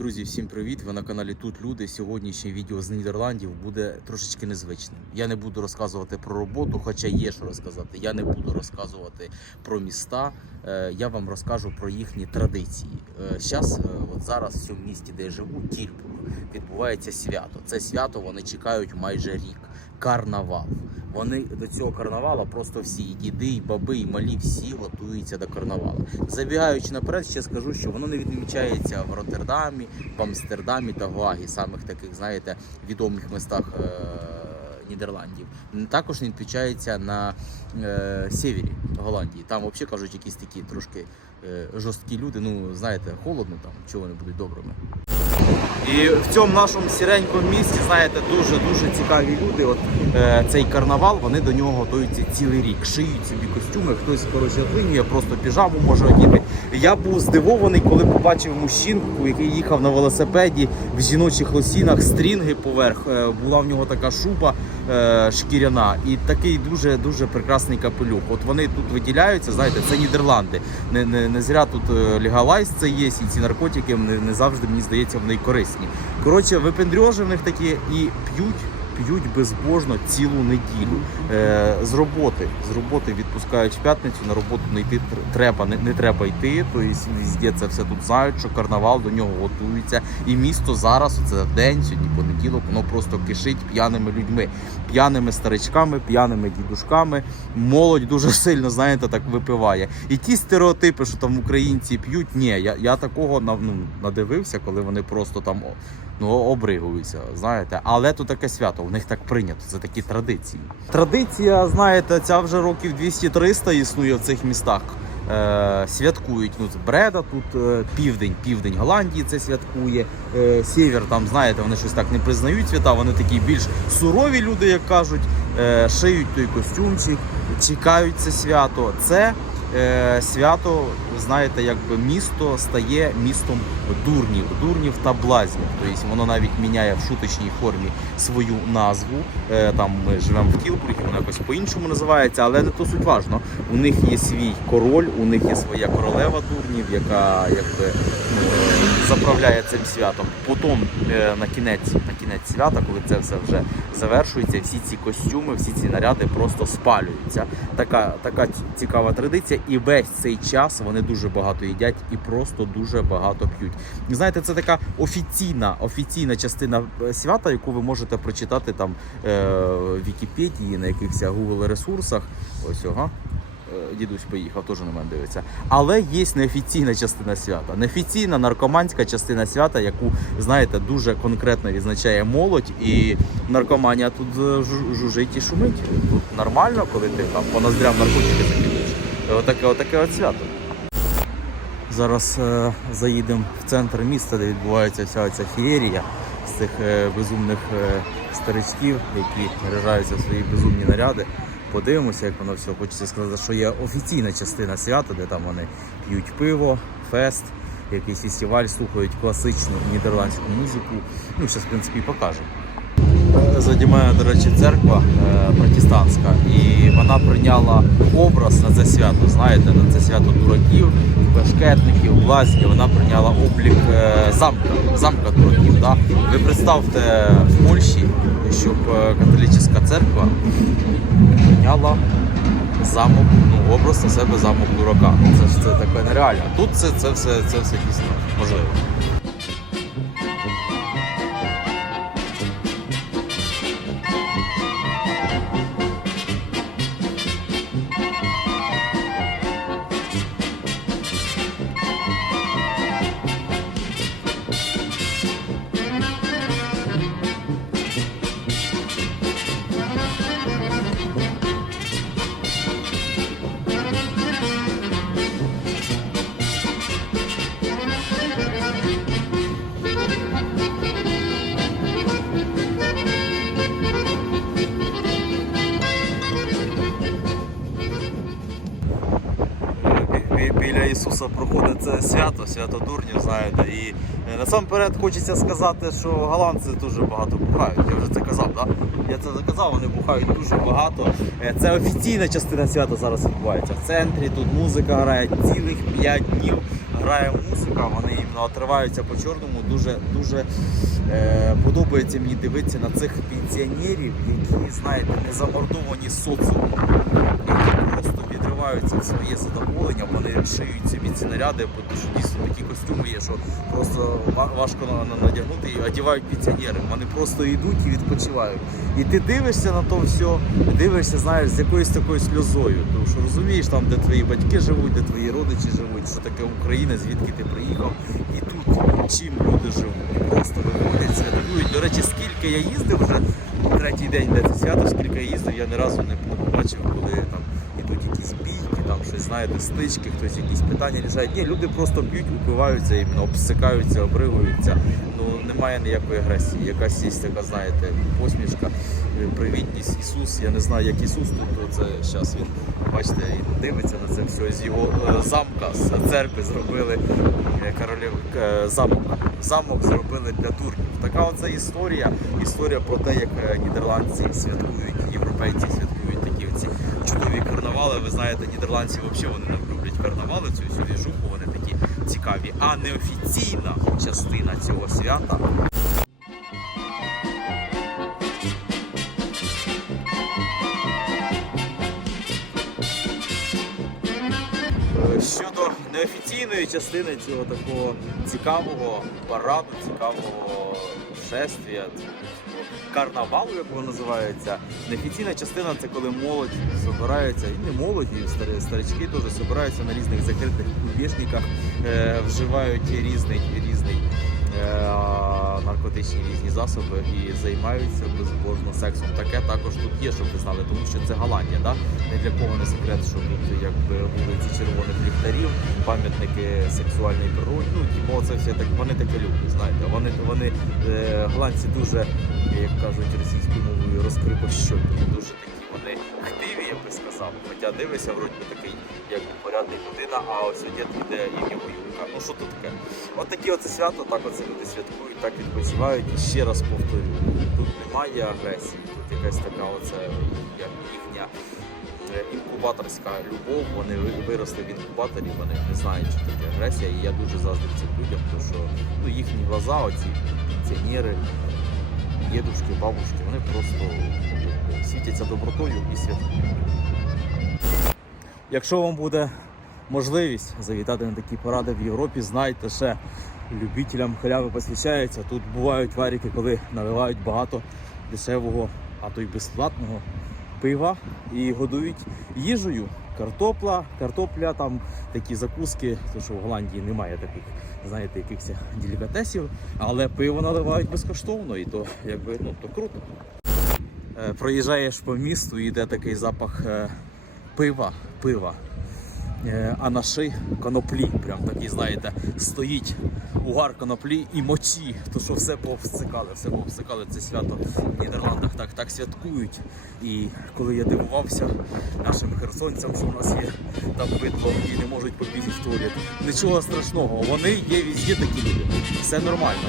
Друзі, всім привіт! Ви на каналі Тут Люди. Сьогоднішнє відео з Нідерландів буде трошечки незвичним. Я не буду розказувати про роботу, хоча є що розказати. Я не буду розказувати про міста. Е, Я вам розкажу про їхні традиції. Зараз, от зараз в цьому місті, де я живу, Тільбург, відбувається свято. Це свято вони чекають майже рік. Карнавал. Вони до цього карнавала просто всі і діди, і баби, і малі, всі готуються до карнавалу. Забігаючи наперед, ще скажу, що воно не відмічається в Роттердамі, в Амстердамі та Гаагі, самих таких, знаєте, відомих містах е- Нідерландів. Також не відмічається на е- севері Голландії. Там взагалі кажуть, якісь такі трошки е- жорсткі люди. Ну, знаєте, холодно там, чого вони будуть добрими. І в цьому нашому сіренькому місті, знаєте, дуже-дуже цікаві люди. От цей карнавал, вони до нього готуються цілий рік. Шиють собі костюми, хтось коротше отлинює, просто піжаму може одіти. Я був здивований, коли побачив мужчинку, який їхав на велосипеді в жіночих лосінах, стрінги поверх. Е, була в нього така шуба е, шкіряна і такий дуже дуже прекрасний капелюх. От вони тут виділяються, знаєте, це Нідерланди. Не, не, не зря тут е, легалайз це є, і ці наркотики не, не завжди мені здається вони корисні. Коротше, випендрьожі такі і п'ють. П'ють безбожно цілу неділю. Е, з роботи з роботи відпускають в п'ятницю, на роботу не йти треба, не, не треба йти. Тобто везде це все тут знають, що карнавал до нього готується. І місто зараз, оце день, сьогодні понеділок, воно просто кишить п'яними людьми, п'яними старичками, п'яними дідушками. Молодь дуже сильно, знаєте, так випиває. І ті стереотипи, що там українці п'ють, ні, я, я такого ну, надивився, коли вони просто там ну, обригуються, знаєте. Але тут таке свято, у них так прийнято, це такі традиції. Традиція, знаєте, ця вже років 200-300 існує в цих містах. Е, святкують ну, Бреда, тут е, південь, південь Голландії це святкує. Е, сєвєр, там, знаєте, вони щось так не признають свята, вони такі більш сурові люди, як кажуть, е, шиють той костюмчик, чекають це свято. Це свято, знаєте, якби місто стає містом дурнів, дурнів та блазнів. Тобто воно навіть міняє в шуточній формі свою назву. Е, там ми живемо в Тілбургі, воно якось по-іншому називається, але не то суть важно. У них є свій король, у них є своя королева дурнів, яка якби ну, е, заправляє цим святом. Потім е, на кінець, на кінець свята, коли це все вже завершується, всі ці костюми, всі ці наряди просто спалюються. Така, така цікава традиція, і весь цей час вони дуже багато їдять і просто дуже багато п'ють. Знаєте, це така офіційна, офіційна частина е, свята, яку ви можете прочитати там е, в Вікіпедії, на якихось Google ресурсах. Ось ага. Е, Дідусь поїхав, теж на мене дивиться. Але є неофіційна частина свята. Неофіційна наркоманська частина свята, яку, знаєте, дуже конкретно відзначає молодь. І наркоманія тут е, жужить і шумить. Тут нормально, коли ти там по наркотики закидуєш. Отаке, отаке от свято. Зараз е, заїдемо в центр міста, де відбувається вся ця феєрія з цих е, безумних е, старичків, які наряжаються в свої безумні наряди. Подивимося, як воно все. Хочеться сказати, що є офіційна частина свята, де там вони п'ють пиво, фест, якийсь фестиваль, слухають класичну нідерландську музику. Ну, зараз, в принципі, покажемо. Мене, до речі, церква е, протестантська, і вона прийняла образ на це свято. Знаєте, на це свято дураків, бешкетників, блазнів. Вона прийняла облік е, замка, замка дураків. Да? Ви представте в Польщі, щоб е, католицька церква прийняла замок, ну, образ на себе замок дурака. Це ж це таке нереально. Тут це, це все це все дійсно можливо. Біля Ісуса проходить це свято, свято дурнів, знаєте. І е, насамперед хочеться сказати, що голландці дуже багато бухають. Я вже це казав, так? Я це заказав, вони бухають дуже багато. Е, Це офіційна частина свята зараз відбувається. В центрі тут музика грає цілих 5 днів. Грає музика, вони іменно отриваються по чорному. Дуже дуже е, подобається мені дивитися на цих пенсіонерів, які, знаєте, не замордовані соціумом які в своє задоволення, вони шиють собі ці наряди, тому що дійсно такі костюми є, що просто важко на- на- надягнути і одягають пенсіонери. Вони просто йдуть і відпочивають. І ти дивишся на то все, дивишся, знаєш, з якоюсь такою сльозою. Тому що розумієш там, де твої батьки живуть, де твої родичі живуть, що таке Україна, звідки ти приїхав. І тут чим люди живуть. Просто виходять, святкують. До речі, скільки я їздив вже третій день, де це свято, скільки я їздив, я ні разу не не побачив, коли там ідуть якісь бійки, там щось знаєте, стички, хтось якісь питання рішає. Ні, люди просто б'ють, упиваються, іменно обсикаються, обривуються. Ну немає ніякої агресії. Якась є така, знаєте, посмішка, е, привітність. Ісус, я не знаю, як Ісус тут це зараз він, бачите, і дивиться на це все. З його е, замка, з церкви зробили е, королів замок. Замок зробили для турків. Така оце історія. Історія про те, як нідерландці святкують, європейці святкують оці чудові карнавали. Ви знаєте, нідерландці взагалі вони не люблять карнавали, цю всю двіжуху, вони такі цікаві. А неофіційна частина цього свята Щодо неофіційної частини цього такого цікавого параду, цікавого шествія, карнавалу, як воно називається. Неофіційна частина це коли молодь збирається, і не молодь, і старі, старички теж збираються на різних закритих кубішниках, е, вживають різний, різний е, наркотичні різні засоби і займаються безбожно сексом. Таке також тут є, щоб ви знали, тому що це Голландія. Да? Не для кого не секрет, що тут якби вулиці червоних ліхтарів, пам'ятники сексуальної природи. Ну, типу, це все так, вони таке люблять, знаєте. Вони, вони е, голландці дуже, як кажуть російською мовою, розкрипощені, дуже такі вони хтиві, я би сказав. Хоча дивишся, вроді такий, як порядний людина, а ось одет іде і в. Ну що тут таке? От такі оце свято, так оце люди святкують, так відпочивають. І ще раз повторюю, тут немає агресії, тут якась така оце як їхня е, інкубаторська любов. Вони виросли в інкубаторі, вони не знають, що таке агресія. І я дуже заздрю цим людям, тому що ну, їхні глаза, оці пенсіонери, дідушки, бабушки, вони просто ну, світяться добротою і святкують. Якщо вам буде можливість завітати на такі поради в Європі, знайте ще любителям халяви посвящається. Тут бувають варіки, коли наливають багато дешевого, а то й безплатного пива і годують їжею. Картопла, картопля, там такі закуски, тому що в Голландії немає таких, знаєте, якихось делікатесів, але пиво наливають безкоштовно, і то якби ну то круто. Е, Проїжджаєш по місту, і йде такий запах е, пива, пива. Е, А наші коноплі, прям такий, знаєте, стоїть угар коноплі і мочі, то що все повсикали, все повсикали це свято в Нідерландах. Так, так святкують. І коли я дивувався нашим херсонцям, що в нас є там бидло і не можуть побігти туалет. Нічого страшного, вони є везде такі люди. Все нормально.